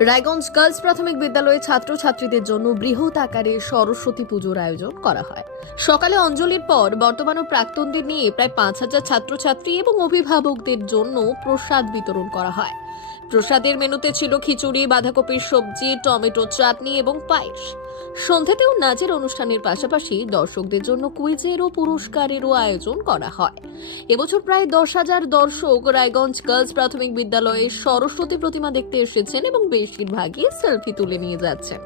Raiganj girls প্রাথমিক বিদ্যালয়ে ছাত্রছাত্রীদের জন্য বৃহৎ আকারে সরস্বতী পুজোর আয়োজন করা হয়। সকালে অঞ্জলির পর বর্তমান ও প্রাক্তনদের নিয়ে প্রায় 5,000 ছাত্রছাত্রী এবং অভিভাবকদের জন্য প্রসাদ বিতরণ করা হয়। প্রসাদের মেনুতে ছিল খিচুড়ি, বাঁধাকপির সবজি, টমেটো চাটনি এবং পায়েস। সন্ধ্যাতেও নাচের অনুষ্ঠানের পাশাপাশি দর্শকদের জন্য কুইজের ও পুরস্কারেরও আয়োজন করা হয়। এবছর প্রায় 10,000 দর্শক রায়গঞ্জ গার্লস প্রাথমিক বিদ্যালয়ে সরস্বতী প্রতিমা দেখতে এসেছেন এবং বেশিরভাগই সেলফি তুলে নিয়ে যাচ্ছেন।